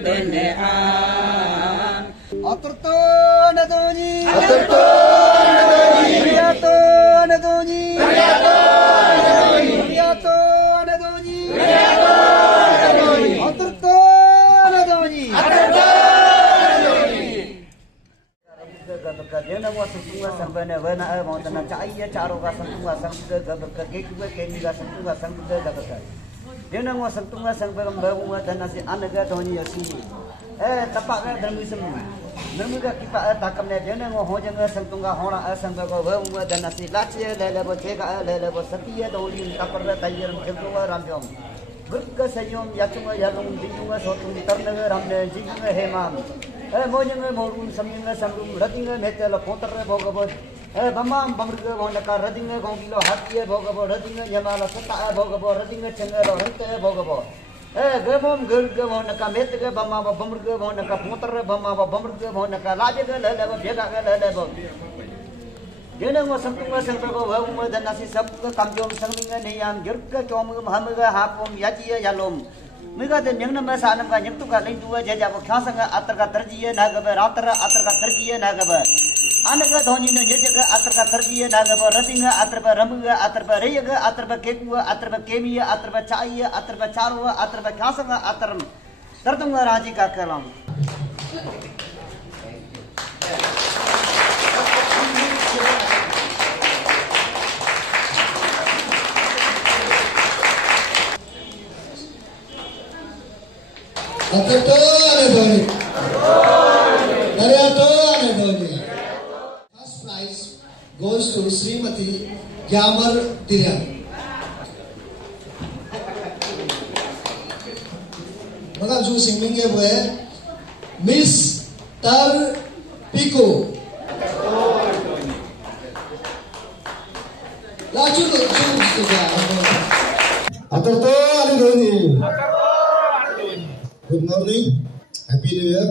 berne a aturto nadoni aturto nadoni priyato nadoni priyato nadoni priyato nadoni priyato nadoni aturto nadoni Dia nak buat sentuh sampai mana mau tanah cahaya caro ka sentuh sampai ke ke kemi ka sentuh sampai ke dia nak buat sentuh sampai membawa tanah si anak dhoni asli tapak ka demi semua demi ka kita takam dia nak buat hojang sentuh ka hora sampai ko bawa tanah si lacia lele bo ceka lele bo setia dhoni tapar tayar sentuh ramjom berkesenyum yacunga yalung jinjunga sotung ternaga ramne jinjunga hemam mojanga morun samyanga samrum radinga metela potarra bogabod bamam bamrga bonaka radinga gongilo hatiya bogabo radinga nyamala sata bogabo radinga chengalo hante bogabo gamom gurga bonaka metga bamam bamrga bonaka potarra bamam bamrga bonaka lajaga lelebo bega lelebo Denang wasangtunga sangtago wawuma danasi sabga kamjom sangminga neyam jurga chomu mahamga hapom yajiya yalom Mega de nyangna ma sanam ka nyaktu ka lai duwa jaja ko khasanga atar ka tarjiye nagaba ratara atar ka tarjiye nagaba anaga dhoni ne jaga atar ka tarjiye nagaba radinga atar ba ramuga atar ba reyaga atar ba kekuwa atar ba kemiya atar ba chaiya atar ba charwa atar ba khasanga atar dardunga raji ka kalam Aturto nadoni Nariyato nadoni. First prize goes to Srimati Gyamar Diryan. मगर जो singing है वो है mister पिको लाचू Aturto nadoni. Good morning, Happy New Year.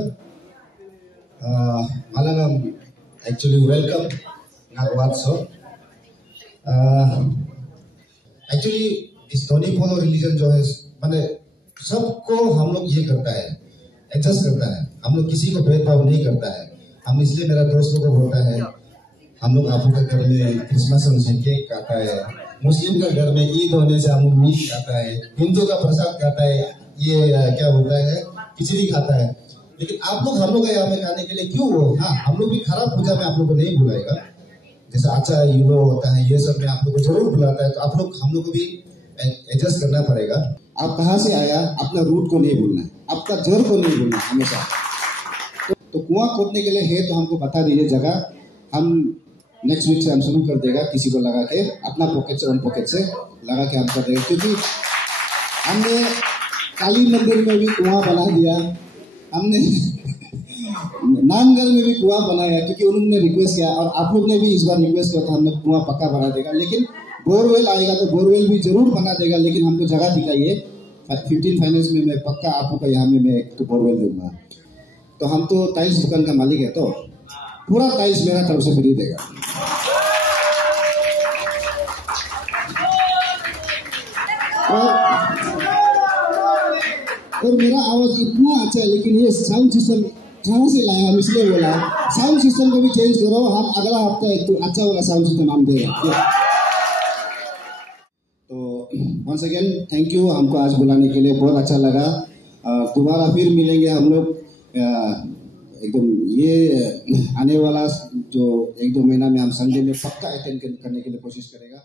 Malam actually welcome Ngarwat so. Actually इस Dhoni follow religion जो है माने सबको हम लोग ये करता है एडजस्ट करता है हम लोग किसी को भेदभाव नहीं करता है हम इसलिए मेरा दोस्तों को बोलता है हम लोग आप के घर में क्रिसमस से केक काटा है मुस्लिम का घर में ईद होने से हम लोग मीट खाता है हिंदू का प्रसाद खाता है ये क्या होता है खिचड़ी खाता है लेकिन आप लोग हम लोग यहाँ में खाने के लिए क्यों हो हाँ हम लोग भी खराब पूजा में आप लोग को नहीं बुलाएगा जैसे अच्छा यूनो होता है ये सब में आप लोग को जरूर बुलाता है तो आप लोग हम लोग को भी एडजस्ट करना पड़ेगा आप कहाँ से आया अपना रूट को नहीं भूलना है आपका जड़ को नहीं भूलना हमेशा तो कुआं खोदने के लिए है तो हमको बता दीजिए जगह हम नेक्स्ट वीक से हम शुरू कर देगा किसी को लगा के अपना पॉकेट से पॉकेट से लगा के हम कर देगा क्योंकि हमने काली मंदिर में भी कुआं बना दिया हमने नानगढ़ में भी कुआं बनाया क्योंकि उन्होंने रिक्वेस्ट किया और आप लोग ने भी इस बार रिक्वेस्ट किया था हमने कुआं पक्का बना देगा लेकिन बोरवेल आएगा तो बोरवेल भी जरूर बना देगा लेकिन हमको जगह दिखाइए 15 फाइनेंस में मैं पक्का आपको यहाँ में मैं एक तो बोरवेल दूंगा तो हम तो टाइल्स दुकान का मालिक है तो पूरा टाइल्स मेरा तरफ से फ्री देगा और मेरा आवाज इतना अच्छा है लेकिन ये साउंड सिस्टम कहाँ से लाया हम इसलिए बोला साउंड सिस्टम को भी चेंज करो हम अगला हफ्ता एक तो अच्छा वाला साउंड सिस्टम हम देगा तो वंस अगेन थैंक यू हमको आज बुलाने के लिए बहुत अच्छा लगा दोबारा फिर मिलेंगे हम लोग एकदम ये आने वाला जो 1-2 महीना में हम संडे में पक्का अटेंड करने के लिए कोशिश करेगा।